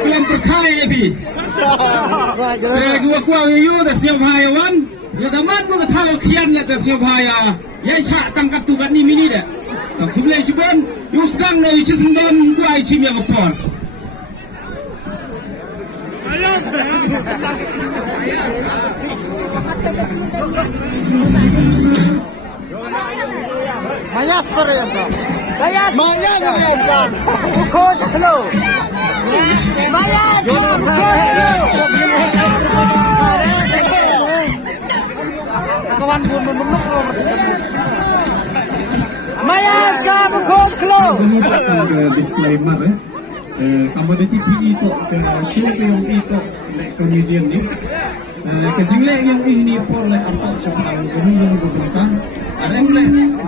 kelompok kaya bi. Gua kuang you dah siap hayawan. Ya daman gua tahu kian lah dah siap haya. Ya cak tangkap tu kat ni mini dah. Aku boleh cipon. You sekarang nak isi sendon gua isi yang apa? Mayas sering kau. Mayas sering kau. Kau hello. Mayas. Kawan pun memang. Mayas kamu kau. Disclaimer kamu ada TV itu siapa yang itu kemudian ni kejenglah yang ini pun apa sekarang kemudian berbentuk ada yang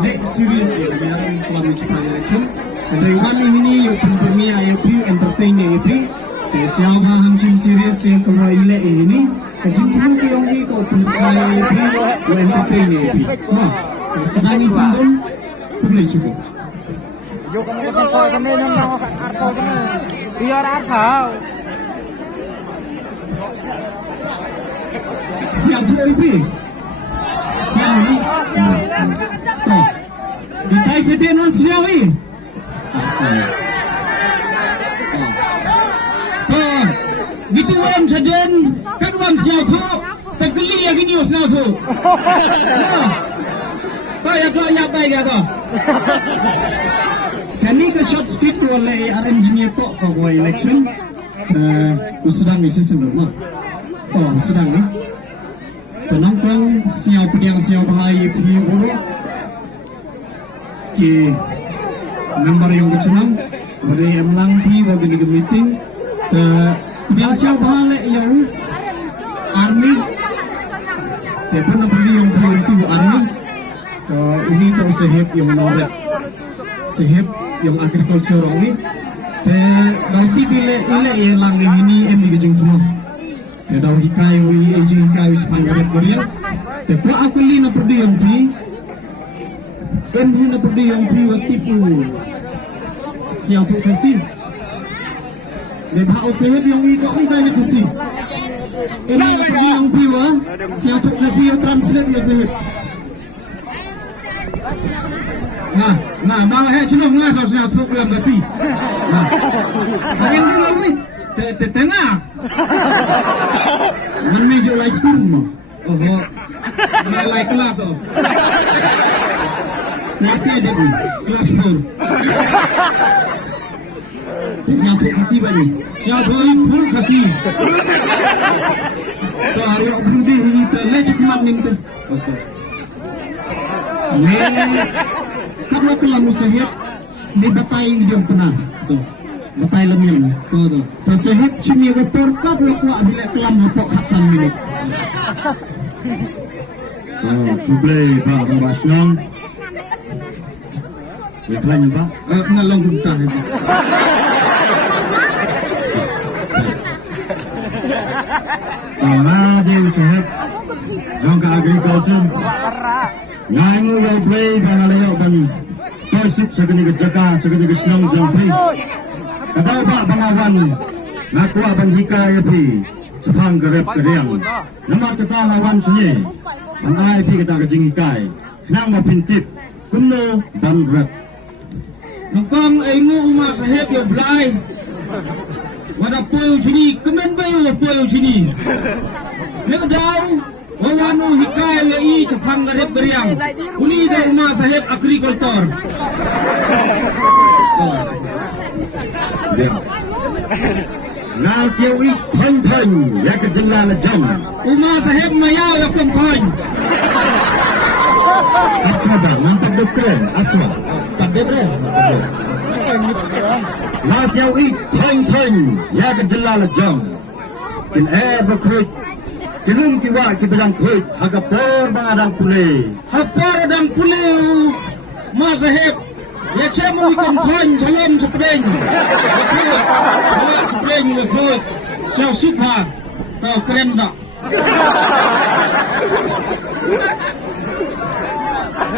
nek serius ya yang telah mencapai election dari mana ini yang pentingnya IUP entertain IUP siapa yang serius yang kembali ini kejenglah yang itu pentingnya IUP entertain IUP sedang isimbol boleh cukup. Yo kamu kau kami nang arpau kami. Biar arpau. Siap tu IUP. Siap ni. Toh. Dikai sedih non siap ni. Toh. Gitu orang sajen kan orang siap tu. Tergeli yang ini usnah tu. Toh ya baik ya toh. Kami ke short speed oleh engineer tok kau election sedang isi sendiri. Oh sedang ni. Penangkang siapa yang siapa hai pi bulu. Ke member yang bercenang pada yang lang pi bagi di meeting. Yang siapa hal yang army. Tapi nak pergi yang itu army. Ini tak sehep yang menolak. Sehep yang agriculture ini, nanti bila yang langit ini em digejeng semua. Dah hikai, ejeng hikai sepanjang Korea. Tapi aku li nak pergi yang ti, em nak pergi yang ti waktu itu siapa kasih. Lepas sehep yang itu ni kan kasih. Em nak pergi yang ti wah, siapa kasih yang translate yang sehep. Nah, bawa celok ngas harusnya tu belum kasih. Nah, kalian dulu ni, tengah. Menuju high school mo. Oh, like kelas oh. Nasi ada ni, kelas 4. Siapa kasih bani? Siapa pun kasih. So hari aku di ini terlesik mak ni tu. Okay. Kamu kelam sehep ni batai dia pernah tu batai lemil tu tu sehep cumi ke porkat lu kuat bila kelam pok khapsan minit Kublai Pak Basnong Iklan Pak ngalong kuntah itu dia sehep jangka agriculture Nangu yang play bangaleo ban Tosik segini kejaga segini kesenang jampi. Kata Pak Bangawan ngaku aban hika yapi sepang gerep keriang. Nama kita lawan sini. Angai pi kita kejing hikai. Kenang mapintip kuno ban gerep. Nangkang aingu umah sahib ya belai. Wada poyo sini kemen bayo poyo sini. Lek dau Wawanu hikai wei cepang garip geriang. Uni dari rumah sahib agrikultur. Nasiwi konten ya kejelan jam. Rumah sahib maya ya konten. Apa dah mantap keren apa? Tak keren. Nasiwi konten ya kejelan jam. Kin berkut Kilum kiwa kibedang kuit hagapor bangadang pule. Hapor adang pule masahib. Ya cemu ikan kan salam sepedeng. Salam sepedeng lekut. Saya suka. Tahu keren tak?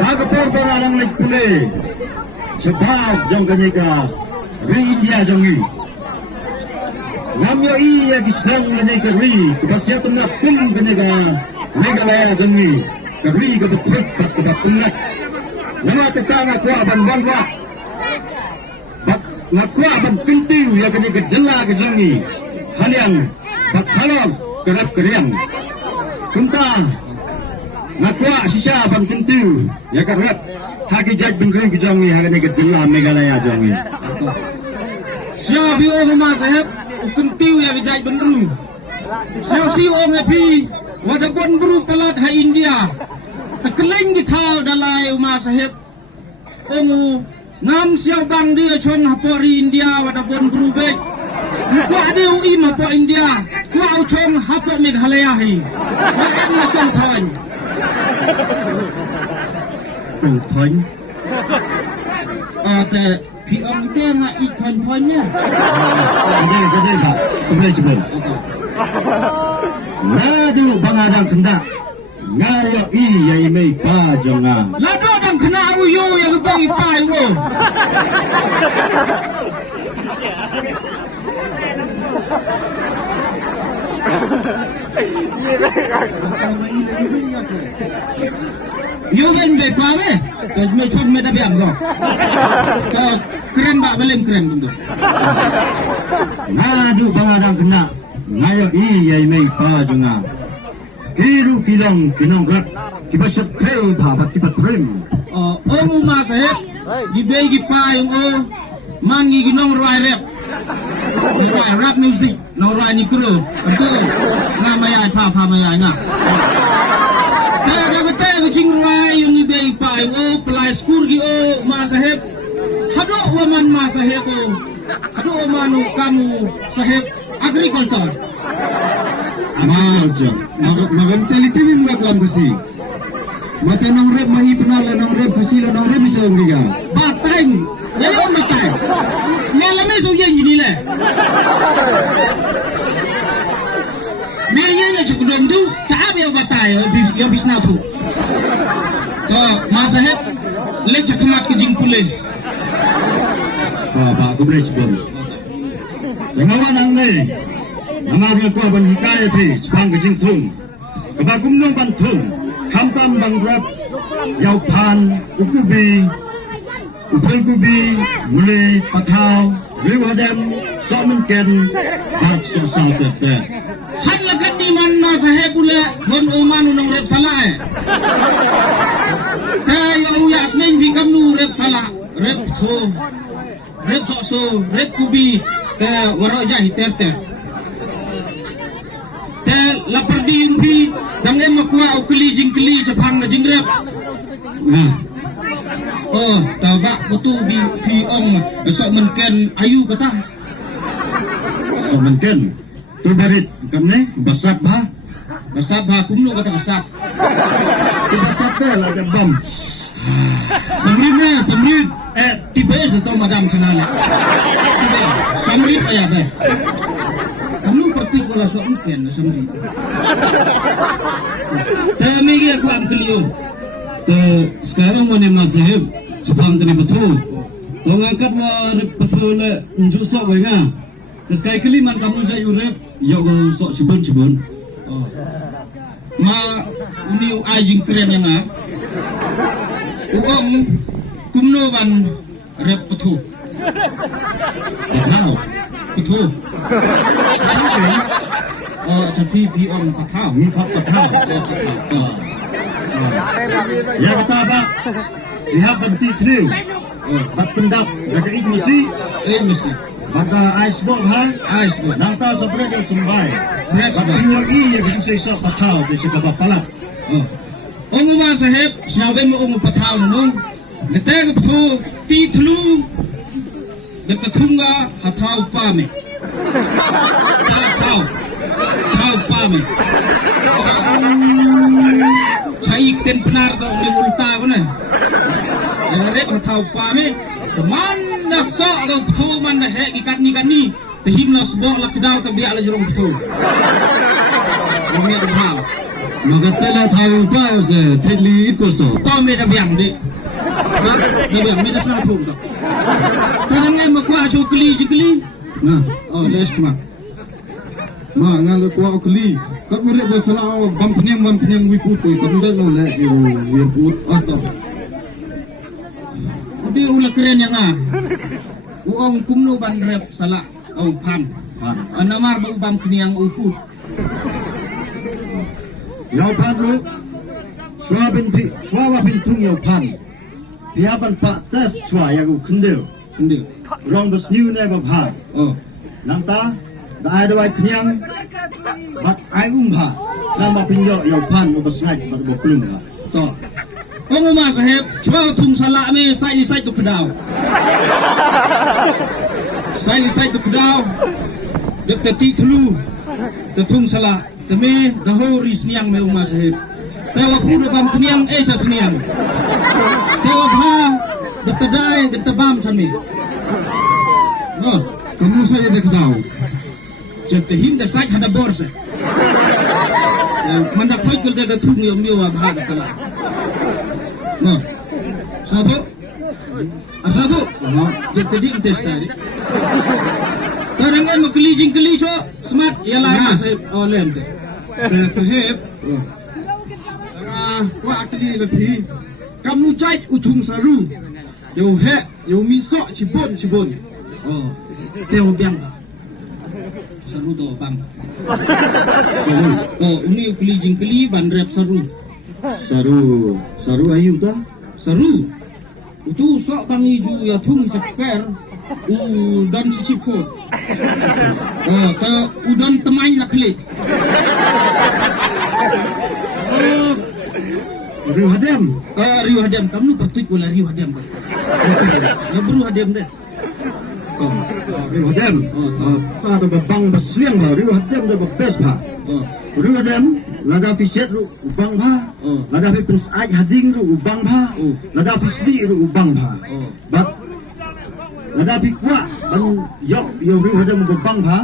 Hagapor bangadang naik pule. Sebab jong kanyega. Ri India jongi. Namyo iya gisnang ngene kari pasya tengah pun ngene ga negala jeni kari ga bekhut ka pungat nama tetanga kwa ban wa bak ngakwa ban pintiu ya ngene ga jela ga jeni halian bak halal kerap kerian kunta ngakwa sisa ban pintiu ya kerap hagi jag bingring ga jeni ngene ga jela megalaya jeni Siapa yang masih kentiu ya bijak beneru. Siapa orang api wadah pun beru pelat hai India. Terkeling kita dalai masih omu nam siapa bang dia con hapori India wadah pun beru baik. Ku ada ui mapo India. Ku au con hapor Meghalaya hai. Makan makan thon. thon Adaพี่อมเต้งอีกคนเนี่ย ก็ได้ครับก็ได้ชิบเลยน่าดูบางอย่างขึ้นได้ง่ายอียัยไม่ป้าจังอ่ะ แล้วก็ทำขนาดวิวยังไปไปวะยูเป็นเด็กกว่าไหมก็ไม่ชนไม่ได้แบบหรอกก็เครนบะไม่เล่นเครนดู น่าดูบางอย่างขึ้นได้ง่ายอียัยไม่ป้าจังอ่ะกิรุกิลองรักกิบัชเคยผ่าพัดกิบัดพริม Omu masahib di begi payung o mangi ginong rai rap rap music no rai ni kru betul ngamayai pa mayai na ta kucing rai yung di begi payung o pelai skur gi o masahib hado waman masahib o hado wamanu kamu sahib agriculture amal jam magam teliti ni buat lam besi mata nang rep mahi penala nang rep kasila nang rep bisa ngiga batang ya om batang ngalame so yang gini le Maya cukup dondu tak ada batang ya bisna tu to masahib le cakmat ke jingpule ba ko bre chbon jangawa nang ne namaga ko ban hikaya pe spang ke jing thung ka ba kum nong ban thung kham tam bang rap yau phan ukubi upel kubi mule pathau riwadem somen ken bak so sa te hat lakat di man masahib pula gon oman unang rep salah kaya uya snain bi kamnu rep salah rep tho rep so rep kubi ke waro jahi terte te laperdi umbi dangem makwa ukli jingkli sepang na jingrep oh taba betu bi pi ong sok menken ayu kata somen ken tu barit kamne basat ba basabha kumno kata basab tu basat te la de bom Samrit tiba es to madam kenala Samrit ayah be kamu partikular so mungkin Samrit megi aku amkeliu sekarang mana masahib sepang tadi betul to ngangkat betul unjuk sok wenga sekali kali man kamu saya urip yo sok cebon ma uni ajing keren yang nak uom kumno ban rep betul betul tapi pi om patau ni khap pathau ya kata ba lihat berarti tril bat pendap jaga imusi mesti maka icebox ha iceberg nang ta sa prega sumbai Yes, bat pinyo i bisa sa pathau di sa kapalat Omu masahib sinabi mo omu patao mo Letega pato titlu Nagkatunga hatao pame Hatao pame Chaik ten penar to ulta ko na Rep hatao pame Man na so do pato man na he ikat ni kani Tahim na subok lakdaw to biya la jirong pato Omi hatao magatela tahu pa se theli ikoso to me da biang di biang me da sa phum to tangan ngai makwa chukli jikli na oh les kuma Ma ngal ko akli. Kat mo rin basala bam penyang wiput ko. Kat mo no le wiput ato. Abi ulah keren yang uang kumno ban rep sala au pan. Anamar ba bam penyang uput. Yau pan lu Swa tung yau pan. Piaban pak tes swa yang kendil. Kendil. Rong bus new ne bab Oh. Nanta da ai do ai knyang bat ai ha. Nang ba pinyo yau pan mo bus ngai bat bo plum ha. To. Ông mà sahib, coba thùng salak me sai tu kedau. Sai tu kedau. Dek teti telu. Te thùng salak. Teme daho ris niang me umma sahib. Tewa pun bam kniang sa sniang. Tewa bha dek tedai dek tebam sami. No, kamu saja dek kedau. Jadi hinda sai hada borsa. Mandak pagul dek thùng yo miwa bha salak. No. Satu. Jadi tadi tes tadi. Tarangan makelijing so smart ialah saya oleh tu. Sahib. Wa akli lebih. Kamu cai utung saru. Yo miso cibon. Oh. Teo biang. Saru tu bang. Oh, ini kelijing ban rep saru. Saru ayu dah. Saru. Itu sok bang hiju ya thung ceper. Udan cicipot. Oh, ke udan temai lah kelit. Riu hadam. Riu hadam. Kamu patut pula riu hadam. Ya beru hadam deh. Riu hadam. Ta ada babang besliang ba. Riu hadam dah best ba. Riu hadam lada fiset ru ubang ba. Lada pins aj hading ru ubang ba. Lada pisdi ru ubang ba. Bat lada pikwa ban yo riu hadam babang ba.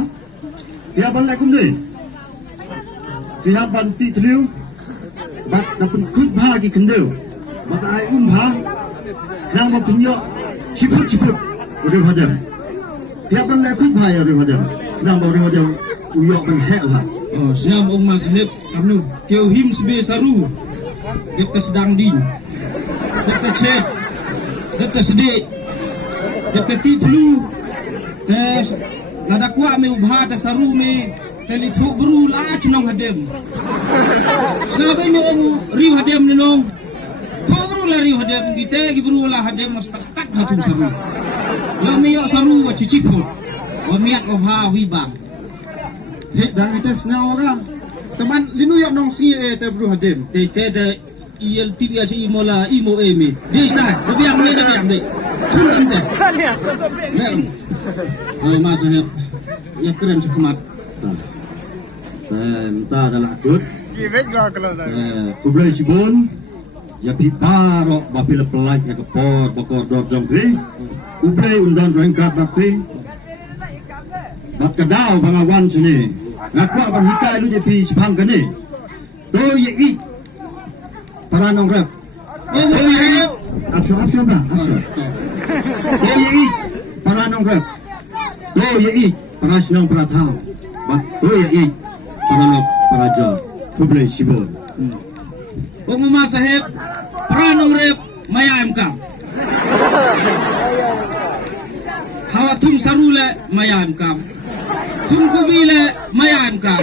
Dia ban lai kum ni. Dia ban ti tliu. Bat dapat kut ba gi kendeu. Bat ai ba. Nang ma pinyo ciput riu hadam. Dia ban lai kut ba ya riu hadam. Nang ba riu hadam uyok ban hek lah. Oh, siam ông mà sahib kamu kêu him sebe saru. Kita sedang din. Kita cek. Kita sedek. Kita titlu. Tes lada kuat me ubha ta saru me teli thu bru la chunong hadem. Sabai me ông riu hadem ni nong. Thu bru la riu hadem gite gi bru la hadem mas stak hatu saru. Lo me yo saru wa ciciput. Wa miat ubha wi bang. Hit dah kita senau kan. Teman linu yang nong si te bru hadem. Te iel tibi asi imola imo emi. Dia start. Dia biang ni. Kurang deh. Mas sahib. Ya keren sekemat. Ta adalah kut. Kublai cibun. Ya piparo bapila pelaj ya kepor bakor dor jongkri. Kublai undan rengkat bakri. Bat kedau bangawan sini. Ngakwa bang hikai lu jepi sepang kene. To ye i. Para nong rep. Oh, ya. Abso ba? Abso. To ye i. Para nong rep. To ye i. Para sinong para tau. Bat to ye i. Para nok para jo. Kublai sibon. Ông mà sahib pranong rep mayam kam. Hawa thum sarule mayam kam. Thung kubile mayam kam.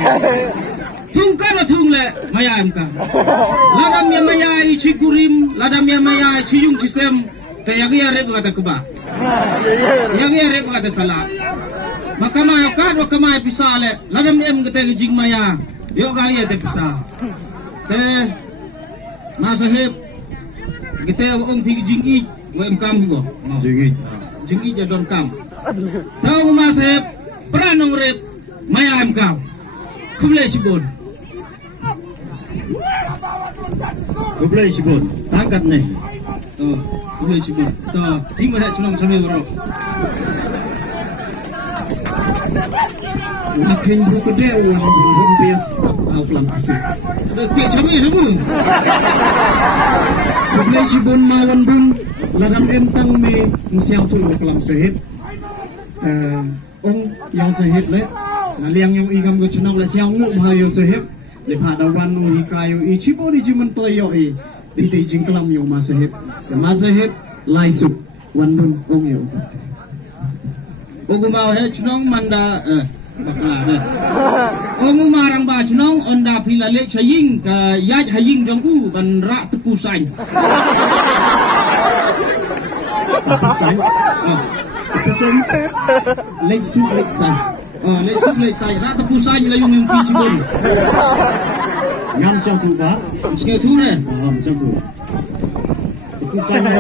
Thung kana thung le mayam kam. Ladam ya mayai chikurim, ladam ya mayai chiyung chisem, tayagi rep lada kuba. Yagi rep lada salah. Makamay kad makamay pisale, ladam em kete jing maya. Yo gaya te pisa. Te masahib kita ông thi jing i, em kam go. Jing i jadon kam. Tahu masahib pranong rep mayam kam. Kublai sibon. Kublai sibon. Tangkat nih. Oh, kublai sibon. To, tinggal dah cunong sambil bro. Makin berkedai uang rompias au pelan asik. Dah cami semua. Kublai sibon mawan bun ladam entang me musiang tu pelan sahib. Ong yang sahib le Naliang yung igam ko chinong la siyang ngu mahayo sahib. Lepadawan nung hikayo ichibo di jiman toyo di jingklam yung masahib. Masahib laisuk wandun ong yo. Ogumau he chnong manda Omu marang ba chnong onda pilale chaying ka yaj haying jongku ban ra tepu sain. Laisuk laisai. Lek sai ra tepu sain la yung pi chibon. Ngam siang tu ba? Snge tu ne. Siang tu. Itu saya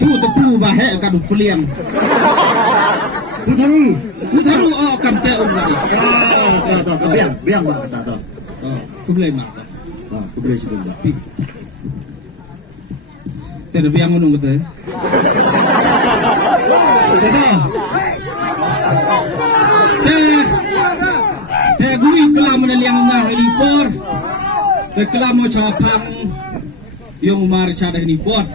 Tu tepu ba he ka du pliam. Putaru. Putaru kam te om lagi. Biang ba tak tahu. Tu blai mak. Aku boleh sebut ba. Te de biang nung te. Te gui kelam na liang na helipor. Te kelam mo chapang yung umar cha da helipor.